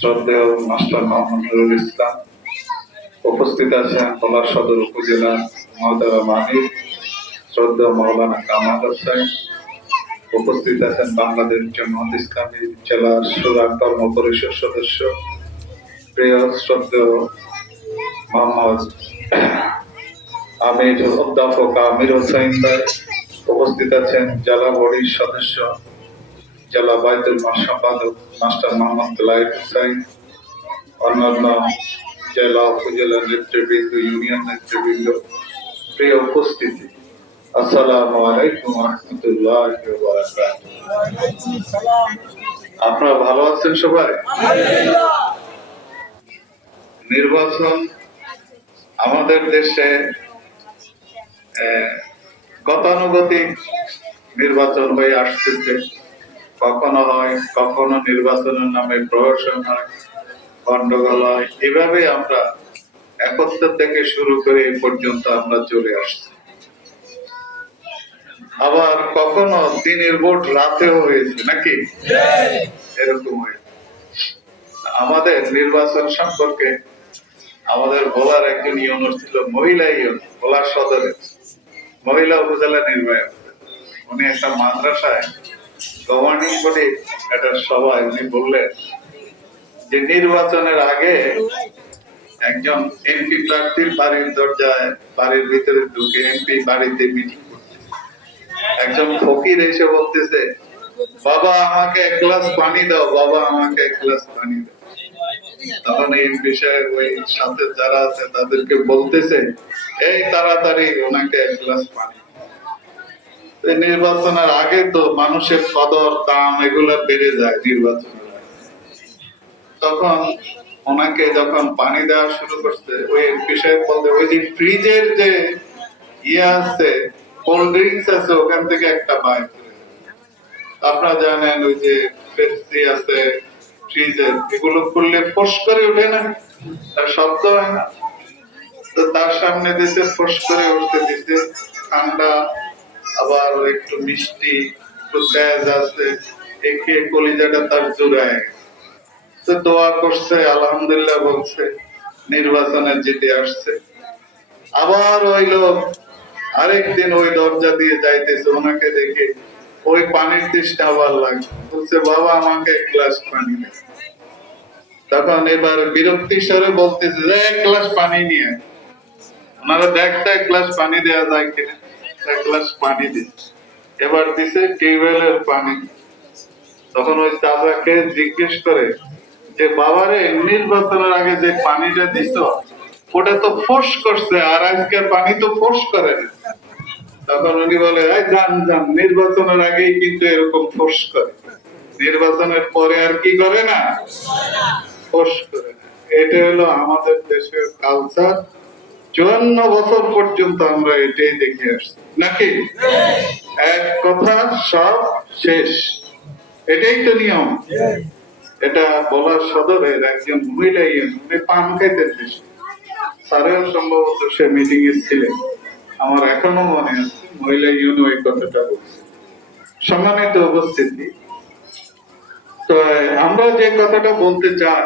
শ্রদ্ধেয় মাস্টার মোহাম্মদ নুরুল ইসলাম, উপস্থিত আছেন ভোলার সদর উপজেলা মহোদয় আমির শ্রদ্ধেয় মাওলানা কামাল হোসেন, উপস্থিত আছেন বাংলাদেশ জামায়াত ইসলামী জেলা সুরা কর্ম পরিষদ সদস্য প্রিয় শ্রদ্ধেয় মোহাম্মদ আমির অধ্যাপক আমির হোসেন ভাই, উপস্থিত আছেন জেলা বডির সদস্য জেলা বাইতুল মাল সম্পাদক মাস্টার মোহাম্মদ লাইফ হোসেন, অন্যান্য জেলা উপজেলা নেতৃবৃন্দ, ইউনিয়ন নেতৃবৃন্দ, প্রিয় উপস্থিতি, আসসালামু আলাইকুম ওয়া রাহমাতুল্লাহি ওয়া বারাকাতুহু। আপনারা ভালো আছেন সবাই? নির্বাচন আমাদের দেশে গতানুগতিক নির্বাচন হয়ে আসতেছে, কখনো হয়, কখনো নির্বাচনের নামে প্রহসন হয়, গন্ডগোল হয়। এভাবে আমরা 71 থেকে শুরু করে এই পর্যন্ত আমরা চলে আসছি। আবার কখনো দিনের ভোট রাতেও হয়েছে নাকি, এরকম হয়েছে। আমাদের নির্বাচন সম্পর্কে আমাদের ভোলার একজন ইউনিয়ন ছিল, মহিলা ইউনিয়ন, ভোলার সদরে মহিলা উপজেলা নির্বাহী, উনি একটা মাদ্রাসায় গভর্নিং বডি একটা সভায় উনি বললেন যে নির্বাচনের আগে একজন এমপি প্রার্থীর বাড়ির দরজায়, বাড়ির ভিতরে ঢুকে এমপি বাড়িতে মিটিং করছে, একজন ফকির এসে বলতেছে, বাবা আমাকে এক গ্লাস পানি দাও, বাবা আমাকে এক গ্লাস পানি দাও। তখন এই বিষয়ে ওই সাথে যারা আছে তাদেরকে বলতেছে, এই তাড়াতাড়ি ওনাকে এক গ্লাস পানি। নির্বাচনের আগে তো মানুষের কদর দাম এগুলো বেড়ে যায় নির্বাচনের আগে। তখন ওনাকে যখন পানি দেওয়া শুরু করছে, ওই বিষয়ে বলতে, ওই যে ফ্রিজের যে ইয়ে আছে, কোল্ড ড্রিঙ্কস আছে, ওখান থেকে একটা বাইর করে। আপনারা জানেন ওই যে পেপসি আছে ফ্রিজে, এগুলো করলে ফোস করে ওঠে না, তার শব্দ হয় না, তো তার সামনে দিতে ফোস করে উঠতে দিতে, ঠান্ডা আবার একটু মিষ্টি, একটু তেজ আছে, একে কলিজাটা তার জোড়ায়। তো দোয়া করছে, আলহামদুলিল্লাহ বলছে, নির্বাচনে জিতে আসছে। আবার ওই লোক আরেকদিন ওই দরজা দিয়ে যাইতেছে, ওনাকে দেখে ওই পানির তৃষ্ণা আবার লাগছে, বলছে বাবা আমাকে এক গ্লাস পানি দে। তখন এবার বিরক্তি স্বরে বলতেছে, এক গ্লাস পানি নিয়ে, ওনারা দেখতে এক গ্লাস পানি দেওয়া যায় কিনা, এক গ্লাস পানি দিচ্ছে। এবার দিছে টিউবওয়েলের পানি। তখন ওই চাচাকে জিজ্ঞেস করে যে বাবারে, নির্বাচনের আগে যে পানিটা দিত ওটা তো ফোর্স করছে, আর আজকের পানি তো ফোর্স করে না। তখন উনি বলে, জান জান, নির্বাচনের আগেই কিন্তু এরকম ফোর্স করে, নির্বাচনের পরে আর কি করে না, ফোর্স করে না। এটা হলো আমাদের দেশের কালচার, 54 বছর পর্যন্ত আমরা এটাই দেখে আসছি নাকি, এক কথা সব শেষ, এটাই তো নিয়ম। এটা বলার সদরের একজন মহিলা উনি পান খাইতেন বেশি, স্যারেও সম্ভবত সে মিটিং এ ছিলেন, আমার এখনো মনে আছে, মহিলা ইউনিয়ন ওই কথাটা বলছে। সম্মানিত উপস্থিতি, তো আমরা যে কথাটা বলতে চাই,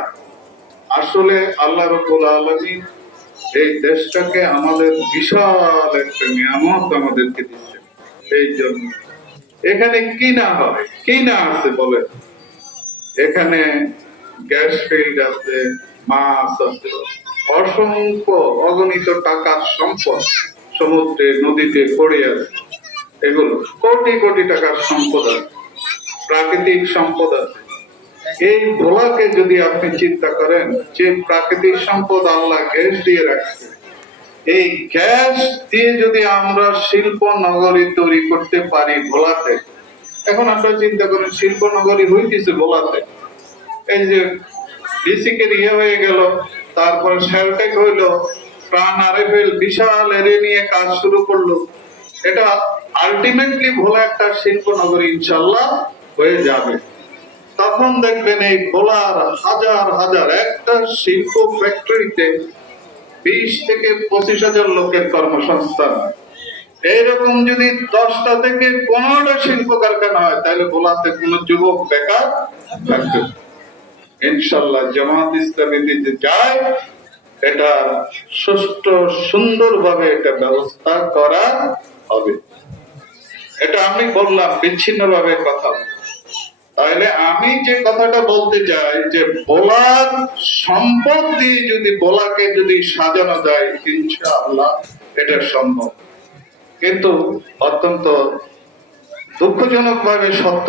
আসলে আল্লাহ রাব্বুল আলামিন এই দেশটাকে আমাদের বিশাল একটা নিয়ামত আমাদেরকে দিচ্ছে। এই জন্য এখানে কি না হয়, কি না আছে বলেন, এখানে গ্যাস ফিল্ড আছে, মাছ আছে, অসংখ্য অগণিত টাকার সম্পদ সমুদ্রে নদীতে পড়ে আছে, এগুলো কোটি কোটি টাকার সম্পদ আছে, প্রাকৃতিক সম্পদ আছে। এই ভোলাকে যদি আপনি চিন্তা করেন, যে প্রাকৃতিক সম্পদ আল্লাহ গ্যাস দিয়ে রাখছে, এই গ্যাস দিয়ে যদি আমরা শিল্প নগরী তৈরি করতে পারি ভোলাতে, এখন আপনারা চিন্তা করেন শিল্প নগরী হইতেছে ভোলাতে, এই যে ডিসিকের ইয়ে হয়ে গেল, তারপরে শেলটেক হইলো, প্রাণ আরএফএল বিশাল এরিয়া নিয়ে কাজ শুরু করলো, এটা আলটিমেটলি ভোলা একটা শিল্প নগরী ইনশাআল্লাহ হয়ে যাবে। তখন দেখবেন এই ভোলার হাজার হাজার একটা শিল্প ফ্যাক্টরিতে 20 থেকে 25,000 লোকের কর্মসংস্থান। এইরকম যদি 10টা থেকে 15টা শিল্প কারখানা হয়, তাহলে ভোলাতে কোনো যুবক বেকার থাকবে। ইনশাআল্লাহ জামাত ইসলামী যে যায় এটা সুষ্ঠু সুন্দরভাবে এটা ব্যবস্থা করা হবে। এটা আমি বললাম বিচ্ছিন্নভাবে কথা। তাহলে আমি যে কথাটা বলতে চাই যে বোলার সম্পদ দিয়ে যদি বোলাকে যদি সাজানো যায় ইনশাআল্লাহ এটা সম্ভব। কিন্তু অত্যন্ত দুঃখজনক ভাবে সত্য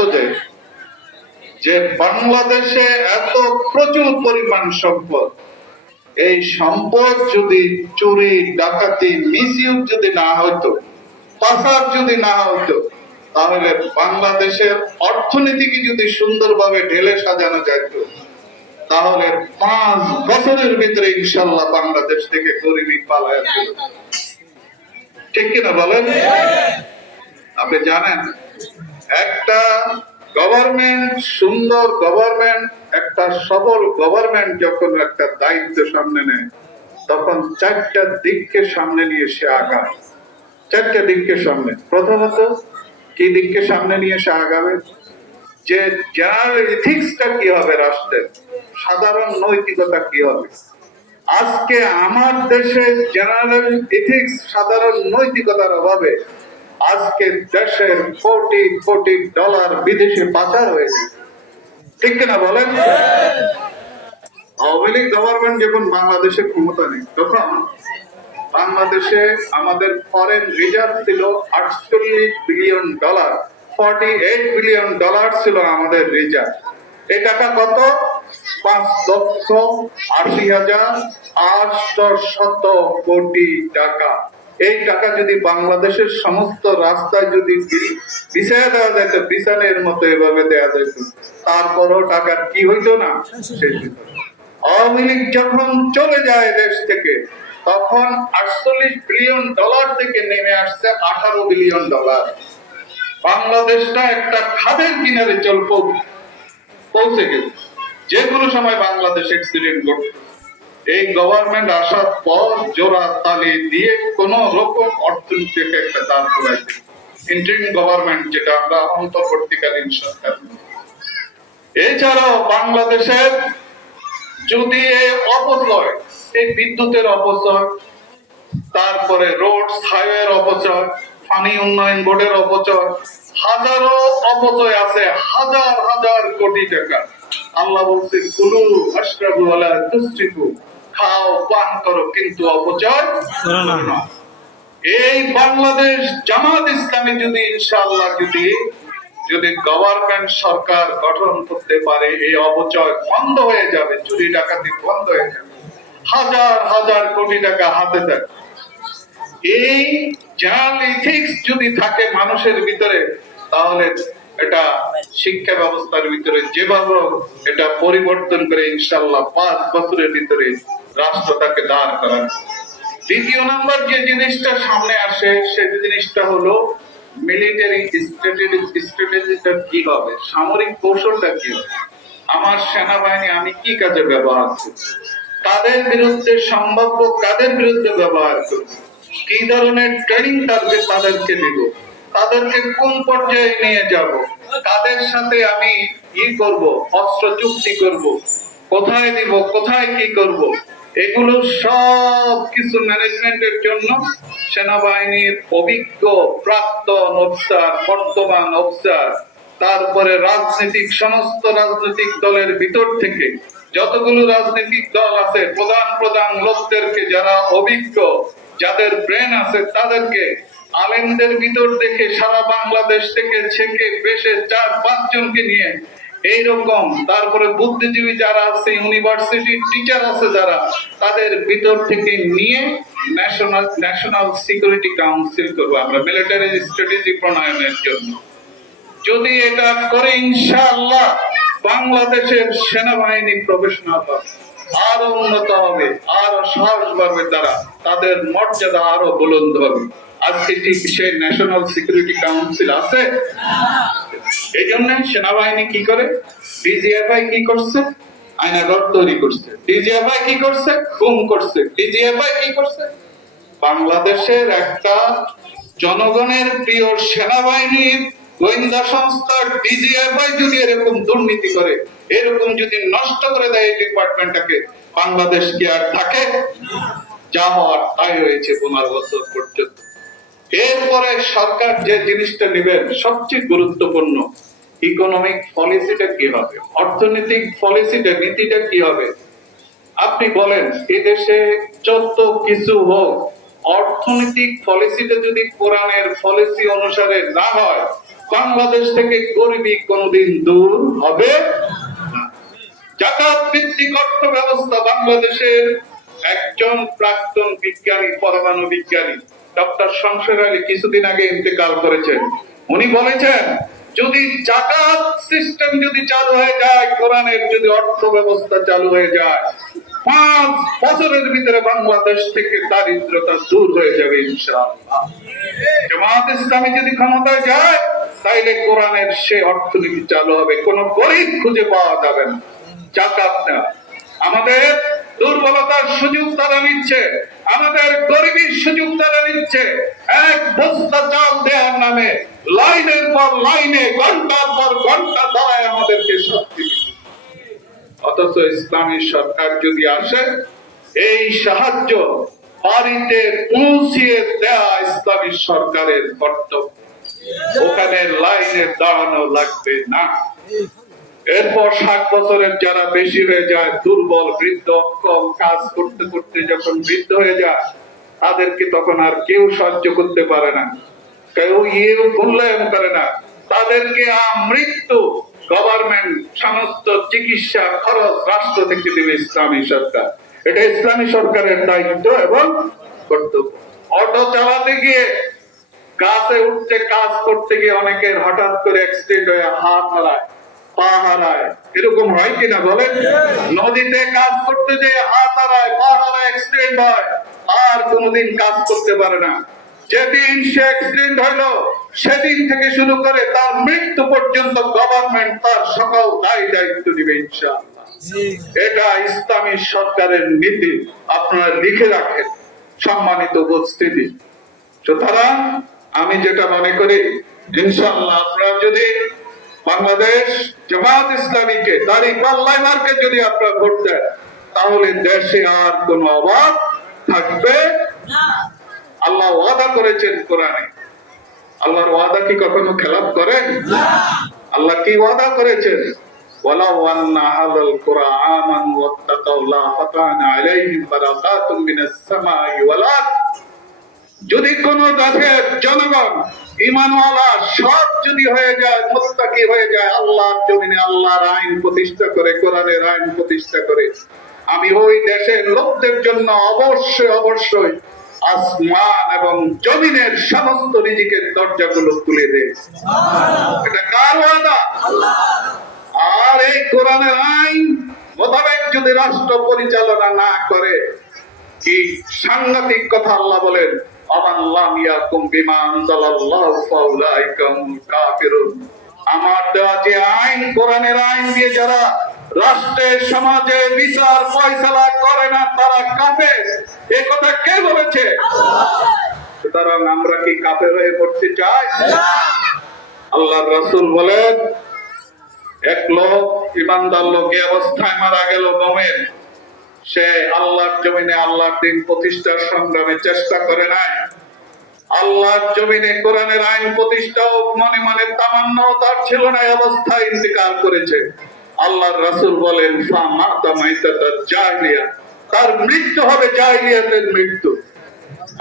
যে বাংলাদেশে এত প্রচুর পরিমাণ সম্পদ, এই সম্পদ যদি চুরি ডাকাতি মিসইউজ যদি না হতো, পাচার যদি না হতো, তাহলে বাংলাদেশের অর্থনীতিকে যদি সুন্দরভাবে ঢেলে সাজানো যেত, তাহলে 5 বছরের ভিতরে ইনশাআল্লাহ বাংলাদেশ থেকে গরিবি পালায় যেত। ঠিক কিনা বলেন? আপনি জানেন একটা গভর্নমেন্ট, সুন্দর গভর্নমেন্ট, একটা সবল গভর্নমেন্ট যখন একটা দায়িত্ব সামনে নেয় তখন 4টা দিককে সামনে নিয়ে সে আগায়। 4টা দিককে সামনে, প্রথমত কি দিককে সামনে নিয়ে সে আগাবে, যে জেনারেল এথিক্সটা কি হবে, রাষ্ট্রের সাধারণ নৈতিকতা কি হবে। আজকে আমার দেশে জেনারেল এথিক্স, সাধারণ নৈতিকতার অভাবে আজকে দেশের কোটি কোটি ডলার বিদেশে পাচার হয়েছে। ঠিক কিনা বলেন? আওয়ামী লীগ গভর্নমেন্ট যখন বাংলাদেশে ক্ষমতা নেই তখন বাংলাদেশে আমাদের ফরেন রিজার্ভ ছিল 48 বিলিয়ন ডলার, 48 বিলিয়ন ডলার ছিল আমাদের রিজার্ভ। এই টাকা কত? 5,80,800 কোটি টাকা। এই টাকা যদি বাংলাদেশের সমস্ত রাস্তায় যদি বিছায়া দেওয়া যেত, বিছানের মতো এভাবে দেওয়া যেত, তারপরও টাকার কি হইতো না, শেষ হইতো। আওয়ামী লীগ যখন চলে যায় দেশ থেকে তখন 48 বিলিয়ন ডলার থেকে নেমে আসছে 18 বিলিয়ন ডলার। বাংলাদেশটা একটা খাদের কিনারে পৌঁছে গেছে, যে কোনো সময় বাংলাদেশ অ্যাক্সিডেন্ট ঘটবে। এই গভর্নমেন্ট আসার পর জোড়া তালি দিয়ে কোন রকম অর্থনীতিকে একটা দাঁড় করাইছে ইন্টারিম গভর্নমেন্ট, যেটা আমরা অন্তর্বর্তীকালীন সরকার। এছাড়াও বাংলাদেশের যদি এই অপচয়, এই বিদ্যুতের অপচয়, তারপরে রোড হাইওয়ের অপচয়, পানি উন্নয়ন বোর্ডের অপচয়, হাজারো অপচয় আছে, হাজার হাজার কোটি টাকা। আল্লাহ বলছে কুলু আশরাবু ওয়ালা তুসরিফু, খাও পান করো কিন্তু অপচয় করো না। এই বাংলাদেশ জামাত ইসলামী যদি ইনশাআল্লাহ যদি গভর্নমেন্ট সরকার গঠন করতে পারে, এই অপচয় বন্ধ হয়ে যাবে, চুরি ডাকাতি বন্ধ হয়ে যাবে, হাজার হাজার কোটি টাকা হাতে থাকে। এই জাল এথিক্স যদি থাকে মানুষের ভিতরে, তাহলে এটা শিক্ষা ব্যবস্থার ভিতরে যেভাবে এটা পরিবর্তন করে ইনশাআল্লাহ 5 বছরের ভিতরে রাষ্ট্রটাকে দাঁড় করানো। দ্বিতীয় নাম্বার যে জিনিসটা সামনে আসে সেই জিনিসটা হলো মিলিটারি স্ট্র্যাটেজিটা কি হবে, সামরিক কৌশলটা কি হবে, আমার সেনাবাহিনী আমি কি কাজে ব্যবহার করব, কাদের বিরুদ্ধে সম্ভাব্য কাদের বিরুদ্ধে ব্যবহার করব, কি ধরনের ট্রেনিং তাদেরকে দিব, তাদেরকে কোন পর্যায়ে নিয়ে যাব, কাদের সাথে আমি করব, অস্ত্র চুক্তি করব, কোথায় দিব, কোথায় কি করব, এগুলো সব কিছু ম্যানেজমেন্টের জন্য সেনাবাহিনীর অভিজ্ঞ প্রাক্তন অফিসার, বর্তমান অফিসার, তারপরে সমস্ত রাজনৈতিক দলের ভিতর থেকে যতগুলো রাজনৈতিক দল আছে, প্রধান প্রধান লোকদেরকে, যারা অভিজ্ঞ, যাদের ব্রেন আছে, তাদেরকে আলেমদের ভিতর থেকে সারা বাংলাদেশ থেকে ছেকে বেশে 4-5 জনকে নিয়ে এইরকম, তারপরে বুদ্ধিজীবী যারা আছে, ইউনিভার্সিটি টিচার আছে যারা, তাদের ভিতর থেকে নিয়ে ন্যাশনাল সিকিউরিটি কাউন্সিল করবো আমরা মিলিটারি স্ট্র্যাটেজি প্রণয়নের জন্য। যদি এটা করে ইনশাআল্লাহ বাংলাদেশের সেনাবাহিনী প্রফেশনাল হবে, আরো উন্নত হবে, আরো সাহস বাড়বে, তারা তাদের মর্যাদা আরো বুলন্দ হবে। আজকে ঠিক সেই ন্যাশনাল সিকিউরিটি কাউন্সিল আছে। এই জন্য সেনাবাহিনী কি করে, ডিজিএফআই কি করছে, আয়নাঘর তৈরি করছে, ডিজিএফআই কি করছে, গুম করছে, ডিজিএফআই কি করছে। বাংলাদেশের একটা জনগণের প্রিয় সেনাবাহিনীর গোয়েন্দা সংস্থা ডিজিএফআই যদি এরকম দুর্নীতি করে, এরকম যদি নষ্ট করে দেয় এই ডিপার্টমেন্টটাকে, বাংলাদেশ কি আর থাকে? যা হওয়ার তাই হয়েছে 15 বছর পর্যন্ত। এরপরে সরকার যে জিনিসটা নেবেন সবচেয়ে গুরুত্বপূর্ণ, ইকোনমিক পলিসিটা কি হবে, অর্থনৈতিক পলিসিটা, নীতিটা কি হবে। আপনি বলেন এই দেশে যত কিছু হোক, অর্থনৈতিক পলিসিটা যদি কোরআনের পলিসি অনুসারে না হয়, বাংলাদেশ থেকে গরিবী কোনোদিন দূর হবে না। জাকাত ভিত্তিক অর্থ ব্যবস্থা, বাংলাদেশের একজন প্রাক্তন বিজ্ঞানী, পরমাণু বিজ্ঞানী ডক্টর শমশের আলী কিছুদিন আগে ইন্তেকাল করেছেন। উনি বলেছেন যদি জাকাত সিস্টেম যদি চালু হয়ে যায়, কোরআনের যদি অর্থ ব্যবস্থা চালু হয়ে যায়, 5 বছরের ভিতরে বাংলাদেশ থেকে দারিদ্রতা দূর হয়ে যাবে ইনশাআল্লাহ। জামাত ইসলামী যদি ক্ষমতায় যায়, তাইলে কোরআনের সে অর্থনীতি চালু হবে, কোনো গরিব খুঁজে পাওয়া যাবে না। জাকাত না, আমাদের দুর্বলতার সুযোগ তারা নিচ্ছে, আমাদের গরিবের সুযোগ তারা নিচ্ছে। এক বস্তা চাল দেওয়ার নামে লাইনের পর লাইনে, ঘন্টার পর ঘন্টা দাঁড়ায় আমাদেরকে শক্তি দিচ্ছে। অথচ ইসলামী সরকার যদি আসে, এই সাহায্য বাড়িতে পৌঁছিয়ে দেওয়া ইসলামী সরকারের কর্তব্য, ওখানে লাইনে দাঁড়ানো লাগবে না। এরপর 60 বছরের যারা বেশি হয়ে যায়, দুর্বল, বৃদ্ধ, কম কাজ করতে করতে যখন বৃদ্ধ হয়ে যায়, তাদেরকে তখন আর কেউ সাহায্য করতে পারে না, কেউ মূল্যায়ন করে না। তাদেরকে মৃত্যু গভর্নমেন্ট সমস্ত চিকিৎসা খরচ রাষ্ট্র থেকে দেবে ইসলামী সরকার। এটা ইসলামী সরকারের দায়িত্ব এবং কর্তব্য। অটো চালাতে গিয়ে, গাছে উঠতে, কাজ করতে গিয়ে অনেকের হঠাৎ করে অ্যাক্সিডেন্ট হয়ে হাত হারায়, পা হারায়, এরকম হয় কিনা বলেন? নদীতে কাজ করতে যেয়ে হাত হারায়, পা হারায়, অ্যাক্সিডেন্ট হয়, আর কোনোদিন কাজ করতে পারে না। যেদিন সে অ্যাক্সিডেন্ট হইলো, সেদিন থেকে শুরু করে তার মৃত্যু পর্যন্ত গভর্নমেন্ট তার সকল দায় দায়িত্ব দিবে ইনশাআল্লাহ। এটা ইসলামী সরকারের নীতি, আপনারা লিখে রাখেন সম্মানিত উপস্থিতি। সুতরাং আমি যেটা মনে করি, ইনশাআল্লাহ আপনারা যদি বাংলাদেশ জামাত ইসলামীকে, তারিক পাল্লাইমারকে যদি আপনারা ভোট দেন, তাহলে দেশে আর কোনো অভাব থাকবে না। আল্লাহ ওয়াদা করেছেন কোরআনে, আল্লাহর ওয়াদা কি কখনো খেলাপ করেন? আল্লাহ কি ওয়াদা করেছেন? ওয়ালাউ আন্না হাযাল কুরআনান ওয়াত্তাকাউ লা ফাতানা আলাইহিম বারাকাতুম মিনাস সামাই ওয়াল আরদ। যদি কোন দেশের জনগণ ঈমানওয়ালা সৎ যদি হয়ে যায়, মুত্তাকি হয়ে যায়, আল্লাহর জমিনে আল্লাহর আইন প্রতিষ্ঠা করে, কোরআনের আইন প্রতিষ্ঠা করে, আমি ওই দেশের লোকদের জন্য অবশ্যই অবশ্যই আসমান এবং জমিনের সমস্ত রিজিকের দরজাগুলো খুলে দেয়। এটা কার ওয়াদা? আল্লাহর। আর এই কোরআনের আইন মোতাবেক যদি রাষ্ট্র পরিচালনা না করে, কি সাংঘাতিক কথা আল্লাহ বলেন, আমার দেওয়া যে আইন, কোরআনের আইন দিয়ে যারা রাষ্ট্রের সমাজে বিচার ফয়সালা করে না, তারা কাফের। এই কথা কে বলেছে? সুতরাং আমরা কি কাফের হয়ে পড়তে চাই? আল্লাহর রাসূল বলেন, এক লোক, ইমানদার লোক এই অবস্থায় মারা গেল মোমেন, সে আল্লাহর জমিনে আল্লাহর দিন প্রতিষ্ঠার সংগ্রামে চেষ্টা করে নাই, আল্লাহর জমিনে কোরআনের আইন প্রতিষ্ঠাও মনে মনে তামান্নাও তার ছিল না, অবস্থায় ইন্তেকাল করেছে। আল্লাহর রাসূল বলেন, ফামাতা মাইতাতাল জাহিলিয়া, তার মৃত্যু হবে জাহিলিয়াতের মৃত্যু।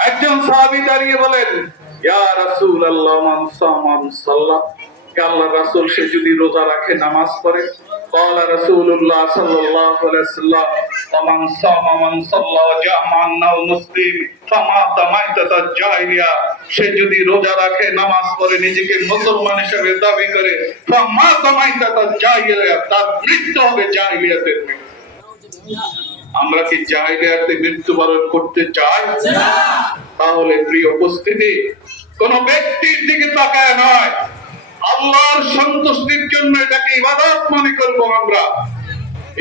একজন সাহাবী দাঁড়িয়ে বলেন, ইয়া রাসূলুল্লাহ, মান সামান সাল্লাহ, আল্লাহর রাসূল সে যদি রোজা রাখে, নামাজ পড়ে? قال رسول الله صلى الله عليه وسلم ومن صام من صلى وجامع مسلم فمات ميتة الجاهلية, সে যদি রোজা রাখে, নামাজ পড়ে, নিজেকে মুসলমান হিসেবে দাবি করে, فمات ميتة الجاهلية, তার মৃত্যু হবে জাহিলিয়াতের মৃত্যু। আমরা কি জাহিলিয়াতে মৃত্যুবরণ করতে চাই? তাহলে প্রিয় উপস্থিতি, কোন ব্যক্তির দিকে তাকায় নয়, আল্লাহর সন্তুষ্টির জন্য এটাকে ইবাদত মনে করব। আমরা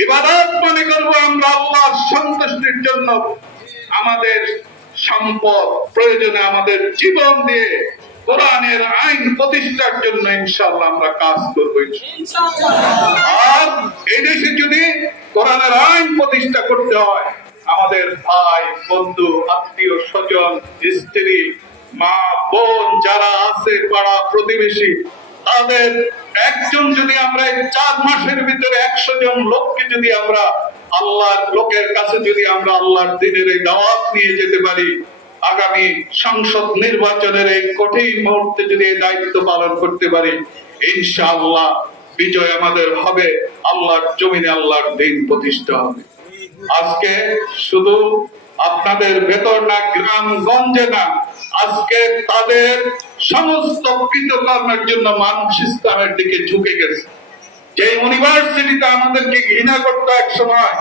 ইবাদত মনে করব, আমরা আল্লাহর সন্তুষ্টির জন্য আমাদের সম্পদ প্রয়োজনে আমাদের জীবন দিয়ে কোরআনের আইন প্রতিষ্ঠার জন্য ইনশাআল্লাহ আমরা কাজ করব। আর এই দেশে যদি কোরআনের আইন প্রতিষ্ঠা করতে হয়, আমাদের ভাই বন্ধু আত্মীয় স্বজন স্ত্রী মা বোন যারা আছে পাড়া প্রতিবেশী, তাদের একজন যদি আমরা এই 4 মাসের ভিতরে 100 জন লোককে যদি আমরা আল্লাহর লোকের কাছে যদি আমরা আল্লাহর দ্বীনের এই দাওয়াত নিয়ে যেতে পারি, আগামী সংসদ নির্বাচনের এই কঠিন মুহূর্তে যদি এই দায়িত্ব পালন করতে পারি, ইনশাআল্লাহ বিজয় আমাদের হবে, আল্লাহর জমিনে আল্লাহর দ্বীন প্রতিষ্ঠা হবে। আজকে শুধু আপনাদের ভেতর না, গ্রামগঞ্জে না, আজকে তাদের সমস্ত কৃতকর্মের জন্য মানুষ ইসলামের দিকে ঝুঁকে গেছে। যে ইউনিভার্সিটিতে আমাদেরকে ঘৃণা করতো এক সময়,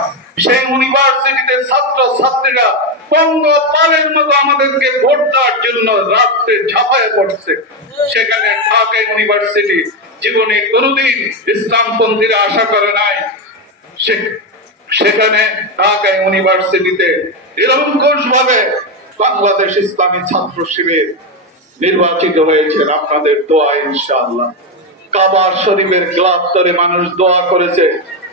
সেই ইউনিভার্সিটিতে ছাত্র ছাত্রীরা পঙ্গপালের মতো আমাদেরকে ভোট দেওয়ার জন্য রাস্তায় ঝাঁপায় পড়ছে। সেখানে ঢাকা ইউনিভার্সিটি জীবনে কোনোদিন ইসলামপন্থীরা আশা করে নাই, সেখানে ঢাকা ইউনিভার্সিটিতে নিরঙ্কুশ ভাবে বাংলাদেশ ইসলামী ছাত্র শিবির নির্বাচিত হয়েছে আপনাদের দোয়া ইনশাআল্লাহ। কাবা শরীফের গ্লাভ ধরে মানুষ দোয়া করেছে,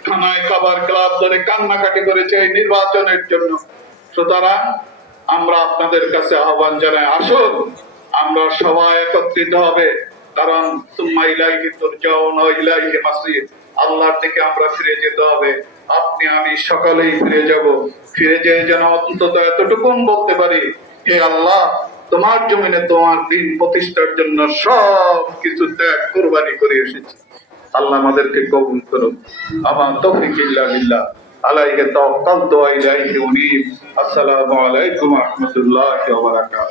খানায় কাবার গ্লাভ ধরে কান্নাকাটি করেছে এই নির্বাচনের জন্য। সুতরাং আমরা আপনাদের কাছে আহ্বান জানাই, আসুন আমরা সবাই একত্রিত হবে, কারণ সুম্মা ইলাইহি তুরজাউন ওয়া ইলাইহি মাসির, আল্লাহর দিকে আমরা ফিরে যেতে হবে। আপনি আমি সকলেই ফিরে যাব, ফিরে যেয়ে যেন অন্তত এতটুকু বলতে পারি, হে আল্লাহ, তোমার জমিনে তোমার দ্বীন প্রতিষ্ঠার জন্য সব কিছু ত্যাগ কুরবানি করে এসেছি। আল্লাহ আমাদেরকে কবুল করুন। আমার তৌফিক ইল্লা বিল্লাহ, আলাইহি তাওয়াক্কালতু ওয়া ইলাইহি উনীব। আসসালামু আলাইকুম ওয়া রাহমাতুল্লাহি ওয়া বারাকাতুহু।